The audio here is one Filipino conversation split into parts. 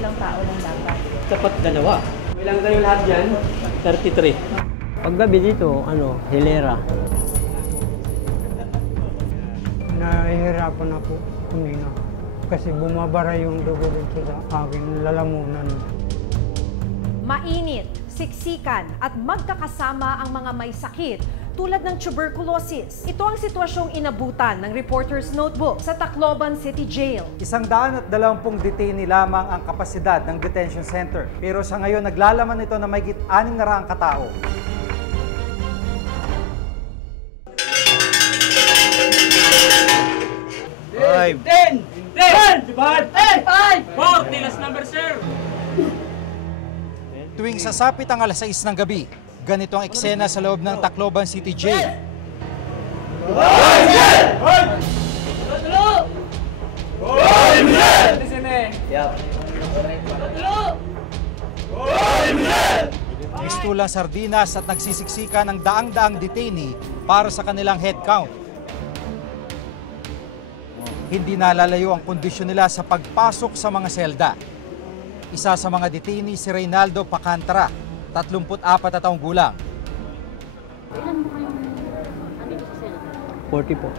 ilang tao lang dapat? Dapat dalawa. Ilang kayo lahat dyan? 33. Paggabi dito, hilera. Nahihirapan ako kumina kasi bumabara yung dugo dito sa akin, lalamunan. Mainit, siksikan at magkakasama ang mga may sakit tulad ng tuberculosis. Ito ang sitwasyong inabutan ng Reporter's Notebook sa Tacloban City Jail. 120 detainee lamang ang kapasidad ng detention center. Pero sa ngayon, naglalaman ito na mahigit 600 katao. Five. 10! 10! 40! Last number, sir! Tuwing sasapit ang alas 6 ng gabi, ganito ang eksena sa loob ng Tacloban City Jail. Mistulang sardinas at nagsisiksika ng daang-daang detainee para sa kanilang head count. Hindi nalalayo ang kondisyon nila sa pagpasok sa mga selda. Isa sa mga detainee si Reynaldo Pacantara, 34 na taong gulang. Ilan mo kayong andito sa selda? 40 po.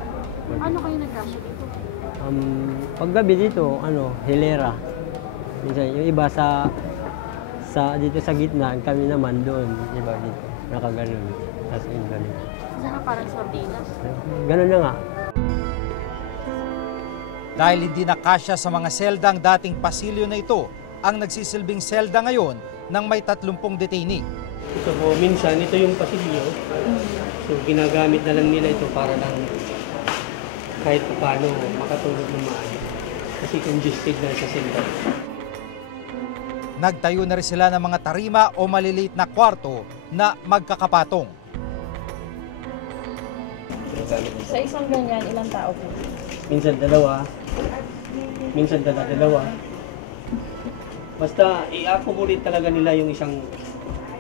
Ano kayo nagkasya dito? Paggabi dito, hilera. Minsan, yung iba dito sa gitna, kami naman doon. Iba dito, nakaganon. Tapos yung ganon. Saka parang sardinas. Ganon na nga. Dahil hindi nakasya sa mga seldang dating pasilyo na ito, ang nagsisilbing selda ngayon ng may 30 detainee. Ito po, minsan, ito yung pasilyo. So, ginagamit na lang nila ito para lang kahit paano makatulog ng maayos. Kasi congested na sa selda. Nagtayo na rin sila ng mga tarima o maliliit na kwarto na magkakapatong. Sa isang ganyan, ilang tao po? Minsan dalawa, minsan dalawa. Basta i-accommodate talaga nila yung isang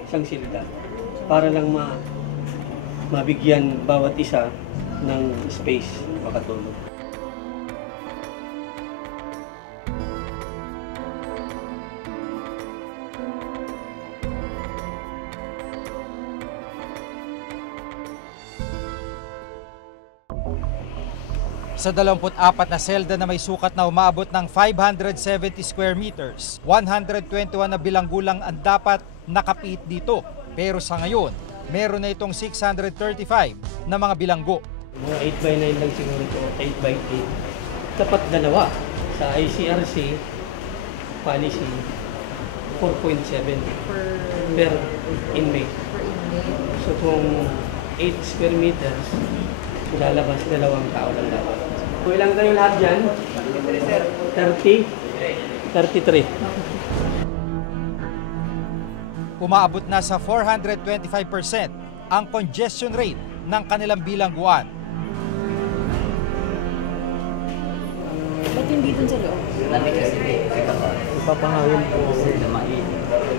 silda para lang mabigyan bawat isa ng space makatulog. Sa 24 na selda na may sukat na umaabot ng 570 square meters, 121 na bilanggulang ang dapat nakapiit dito. Pero sa ngayon, meron na itong 635 na mga bilanggo. Mga 8x9 lang siguro ito, 8x8. Dapat dalawa. Sa ICRC, policy, 4.7 per inmate. So kung 8 square meters, lalabas 2 tao lang dapat. Kung ilang kayo lahat dyan? 30? 33. Umaabot na sa 425% ang congestion rate ng kanilang bilangguan. Ba't hindi dun sa loob? Ipapahangin po.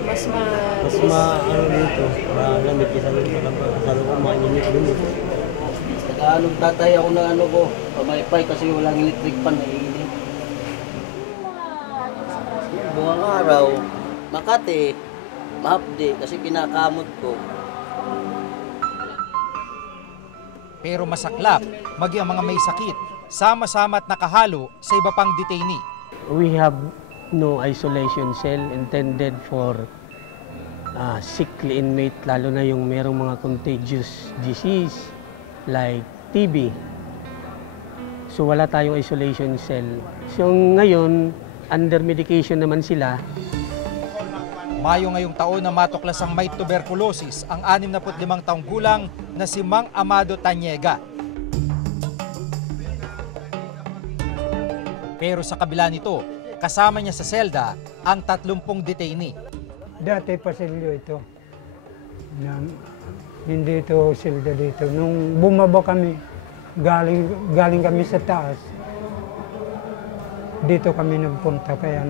Mas dito. Malamit isa sa loob, mainit dun. Anong tatay ako ng ko, pamaypay kasi walang electric pan na iinit. Buong araw, Makati, mahapdi kasi kinakamot ko. Pero masaklap, maging ang mga may sakit, sama-sama at nakahalo sa iba pang detainee. We have no isolation cell intended for sickly inmate, lalo na yung merong mga contagious disease like TB. So wala tayong isolation cell. So ngayon, under medication naman sila. Mayo ngayong taon na matuklasang may tuberculosis ang 65 taong gulang na si Mang Amado Tanyega. Pero sa kabila nito, kasama niya sa selda ang 30 detainee. Dati pasilyo ito. Hindi ito silda dito. Nung bumaba kami, galing kami sa taas, dito kami nagpunta. Kaya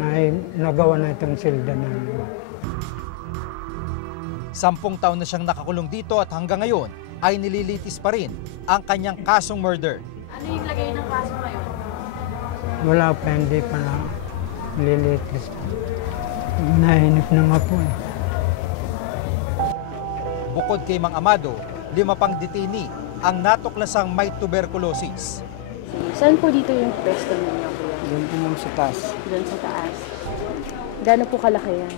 nagawa na itong silda namin. 10 taon na siyang nakakulong dito at hanggang ngayon ay nililitis pa rin ang kanyang kasong murder. Ano yung lagay ng kaso ngayon? Wala pa, hindi pa na nililitis. Nainip na nga po eh. Bukod kay Mang Amado, 5 pang detainee ang natuklasang may tuberculosis. Saan po dito yung pwesto ninyo, kuya? Doon po ma'am sa taas. Doon sa taas. Gaano po kalaki yan?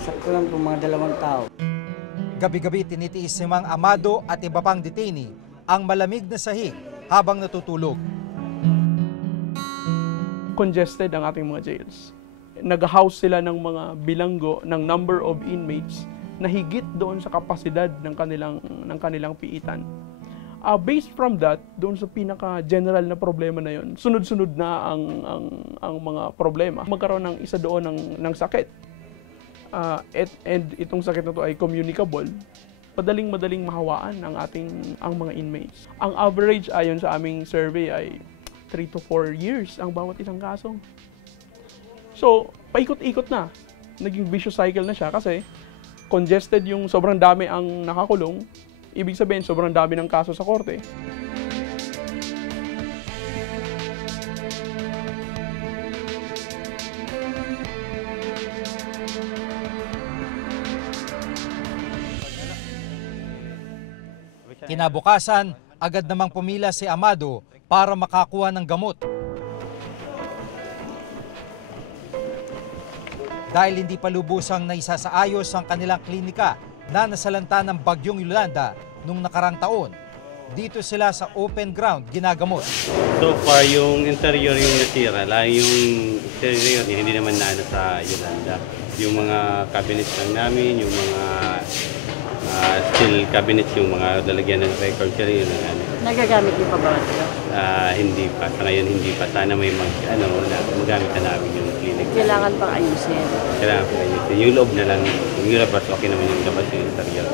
Sakto lang po mga 2 tao. Gabi-gabi tinitiis si Mang Amado at iba pang detainee ang malamig na sahig habang natutulog. Congested ang ating mga jails. Nag-house sila ng mga bilanggo ng number of inmates na higit doon sa kapasidad ng kanilang piitan. Based from that, doon sa pinaka-general na problema na yon, sunod-sunod na ang mga problema. Magkaroon ng isa doon ng sakit. And itong sakit na to ay communicable. Madaling mahawaan ang mga inmates. Ang average ayon sa aming survey ay 3 to 4 years ang bawat isang kaso. So, paikot-ikot na. Naging vicious cycle na siya kasi congested yung sobrang dami ang nakakulong. Ibig sabihin, sobrang dami ng kaso sa korte. Kinabukasan, agad namang pumila si Amado para makakuha ng gamot. Dahil hindi pa lubusang naisasaayos ang kanilang klinika na nasalanta ng bagyong Yolanda nung nakarang taon, dito sila sa open ground ginagamot. So far, yung interior yung natira, yung exterior hindi naman na sa Yolanda. Yung mga cabinets lang namin, yung mga steel cabinets, yung mga lalagyan ng record, yun lang. Nagagamit niyo pa ba ito? Hindi pa. Sa ngayon, hindi pa. Sana may magamit na namin yung clinic. Kailangan pang ayusin. Kailangan pa ayusin. Yung loob na lang, yung labas, okay naman yung labas yung interior.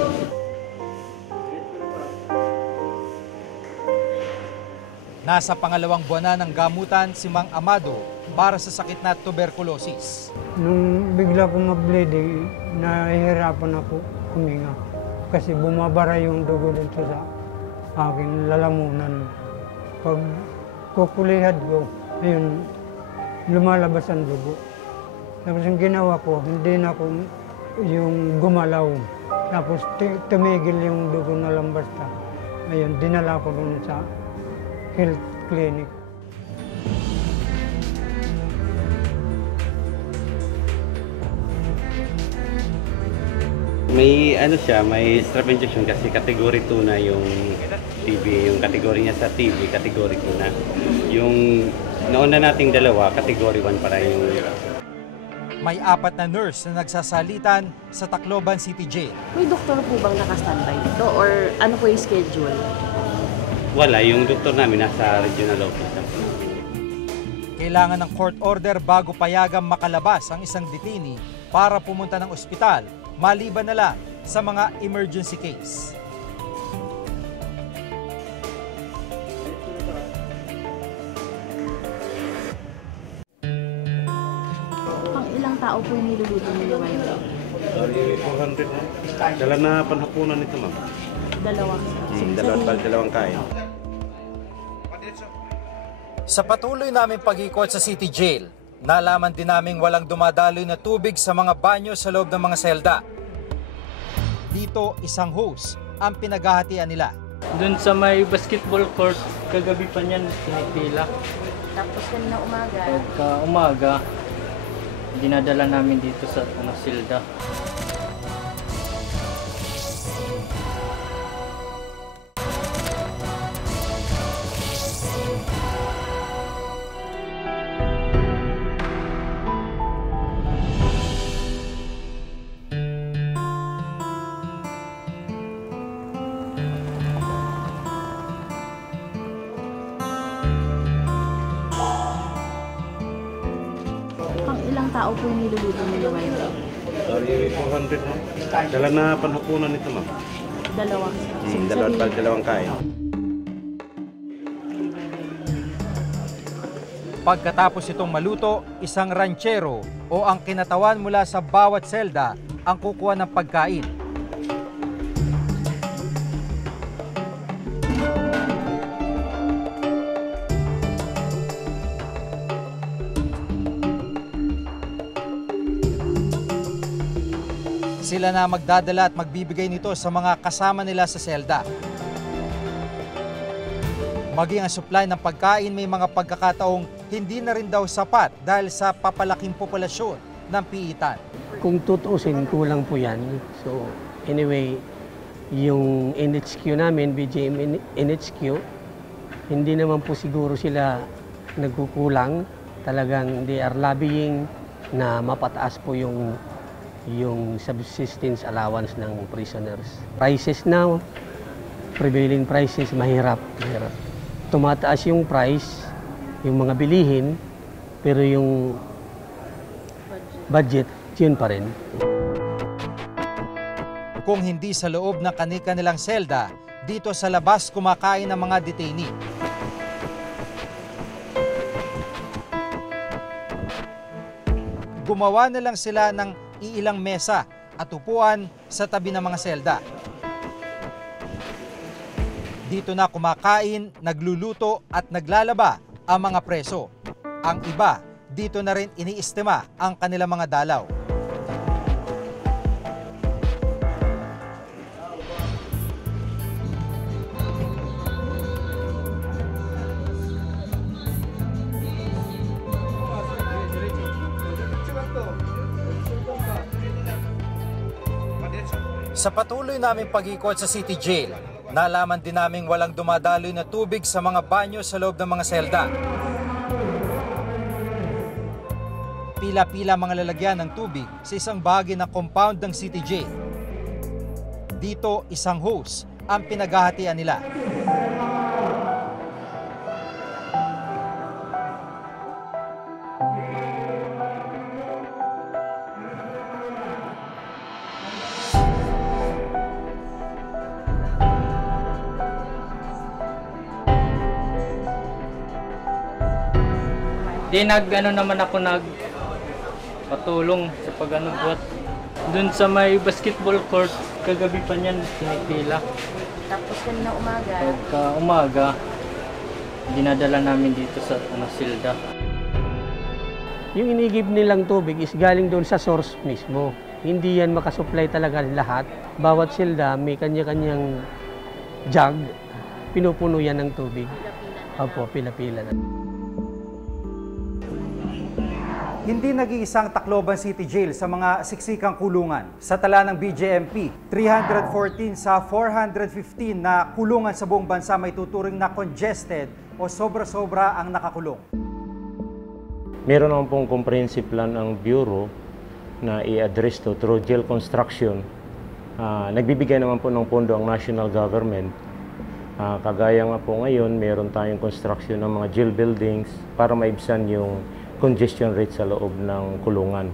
Nasa pangalawang buwan na ng gamutan si Mang Amado para sa sakit na tuberculosis. Nung bigla ko ma-bleeding, nahihirapan ako huminga. Kasi bumabara yung dugo dito sa aking lalamunan. Pag kukulihad ko, ayun, lumalabas ang dugo. Tapos yung ginawa ko, hindi na ako yung gumalaw. Tapos tumigil yung dugo na lang basta. Ayun, dinala ko dun sa health clinic. May may strep injection kasi category 2 na yung TB, yung category niya sa TB, category 2 na. Yung nauna nating dalawa, category 1 para yung... May 4 na nurse na nagsasalitan sa Tacloban City Jail. May doktor po bang nakastandby dito or ano po yung schedule? Wala, yung doktor namin nasa regional office. Kailangan ng court order bago payagang makalabas ang isang detainee para pumunta ng ospital, maliban na lang sa mga emergency case. Pang ilang tao po yung niluluto ninyo ngayon? 400 na. Dala na panhapunan ito, ma'am. Dalawang kain. Sa patuloy naming pag-ikot sa City Jail, nalaman din naming walang dumadaloy na tubig sa mga banyo sa loob ng mga selda. Dito, isang hose ang pinaghahatian nila. Doon sa may basketball court, kagabi pa niyan, pinipila. Tapos kanina umaga? Pagka umaga, dinadala namin dito sa silda. Ilang tao po yung niluluto ninyo ngayon? 400 na. Dala na panhapunan ito, ma'am. Dalawang kain. Pagkatapos itong maluto, isang ranchero o ang kinatawan mula sa bawat selda ang kukuha ng pagkain. Sila na magdadala at magbibigay nito sa mga kasama nila sa selda. Maging ang supply ng pagkain may mga pagkakataong hindi na rin daw sapat dahil sa papalaking populasyon ng piitan. Kung tutuusin, kulang po yan. So anyway, yung NHQ namin, BGM NHQ, hindi naman po siguro sila nagkukulang. Talagang they are lobbying na mapataas po yung subsistence allowance ng prisoners. Prices now, prevailing prices, mahirap. Tumataas yung price, yung mga bilihin, pero yung budget, yun pa rin. Kung hindi sa loob ng kani-kanilang selda, dito sa labas kumakain ng mga detainee. Gumawa na lang sila ng iilang mesa at upuan sa tabi ng mga selda. Dito na kumakain, nagluluto at naglalaba ang mga preso. Ang iba, dito na rin iniistima ang kanilang mga dalaw. Sa patuloy naming pag-ikot sa City Jail, nalaman din naming walang dumadaloy na tubig sa mga banyo sa loob ng mga selda. Pila-pila mga lalagyan ng tubig sa isang bahagi ng compound ng City Jail. Dito, isang hose ang pinaghahatian nila. Di naman ako nagpatulong sa buhat. Dun sa may basketball court, kagabi pa niyan, pinipila. Tapos kanina umaga. Pagka umaga, dinadala namin dito sa silda. Yung inigib nilang tubig is galing doon sa source mismo. Hindi yan makasupply talaga lahat. Bawat silda may kanya-kanyang jug, pinupuno yan ng tubig. Opo, pila-pila na. Hindi nag-iisang Tacloban City Jail sa mga siksikang kulungan. Sa tala ng BJMP, 314 sa 415 na kulungan sa buong bansa may tuturing na congested o sobra-sobra ang nakakulong. Meron naman pong comprehensive plan ang Bureau na i-address to through jail construction. Nagbibigay naman po ng pondo ang national government. Kagaya nga po ngayon, meron tayong construction ng mga jail buildings para maibsan yung congestion rate sa loob ng kulungan.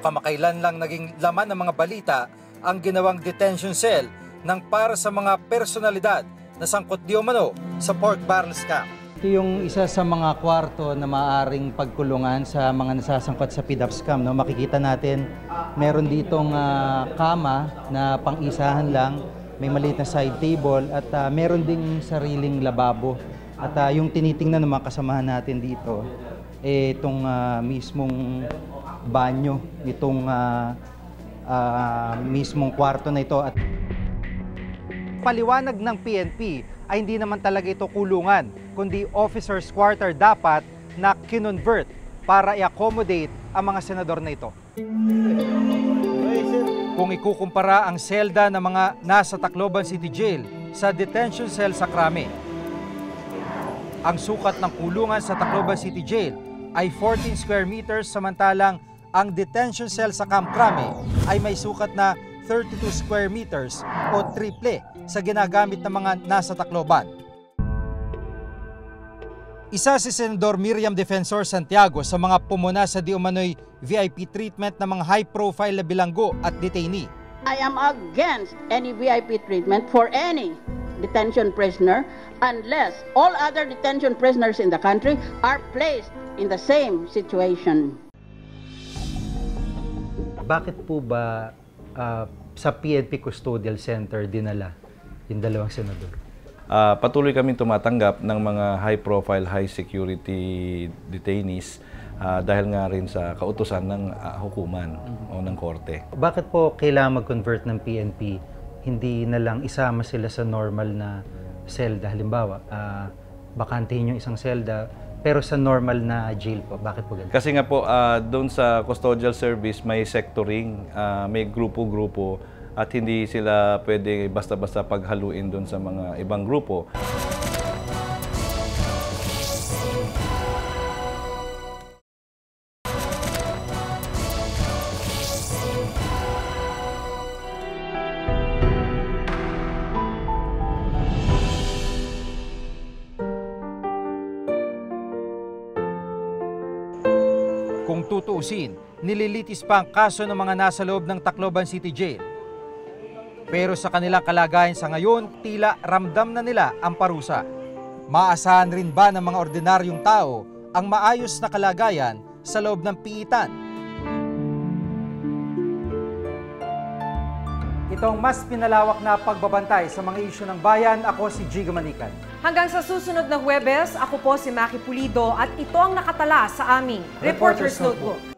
Kamakailan lang naging laman ng mga balita ang ginawang detention cell ng para sa mga personalidad na sangkot di umano sa pork barrel scam. Ito yung isa sa mga kwarto na maaaring pagkulungan sa mga nasasangkot sa PDAP scam. No? Makikita natin, meron ditong kama na pang-isahan lang, may maliit na side table at meron ding sariling lababo. At yung tinitingnan ng mga kasamahan natin dito, itong mismong banyo, itong mismong kwarto na ito. At paliwanag ng PNP ay hindi naman talaga ito kulungan, kundi officer's quarter dapat na kinonvert para i-accommodate ang mga senador na ito. Kung ikukumpara ang selda ng mga nasa Tacloban City Jail sa detention cell sa Krame, ang sukat ng kulungan sa Tacloban City Jail ay 14 square meters samantalang ang detention cell sa Camp Crame ay may sukat na 32 square meters o triple sa ginagamit ng mga nasa Tacloban. Isa si Senador Miriam Defensor Santiago sa mga pumuna sa di umano'y VIP treatment ng mga high-profile na bilanggo at detainee. I am against any VIP treatment for any detention prisoner unless all other detention prisoners in the country are placed in the same situation. Bakit po ba sa PNP Custodial Center dinala yung dalawang senador? Patuloy kaming tumatanggap ng mga high-profile, high-security detainees dahil nga rin sa kautusan ng hukuman o ng korte. Bakit po kailangan mag-convert ng PNP? Hindi na lang isama sila sa normal na selda. Halimbawa, bakantihin yung isang selda, pero sa normal na jail po. Bakit po ganun? Kasi nga po, doon sa custodial service may sectoring, may grupo-grupo at hindi sila pwede basta-basta paghaluin doon sa mga ibang grupo. Kung tutuusin, nililitis pa ang kaso ng mga nasa loob ng Tacloban City Jail. Pero sa kanilang kalagayan sa ngayon, tila ramdam na nila ang parusa. Maasahan rin ba ng mga ordinaryong tao ang maayos na kalagayan sa loob ng piitan? Itong mas pinalawak na pagbabantay sa mga isyu ng bayan, ako si Jigo Manikan. Hanggang sa susunod na Huwebes, ako po si Maki Pulido at ito ang nakatala sa aming Reporter's Notebook.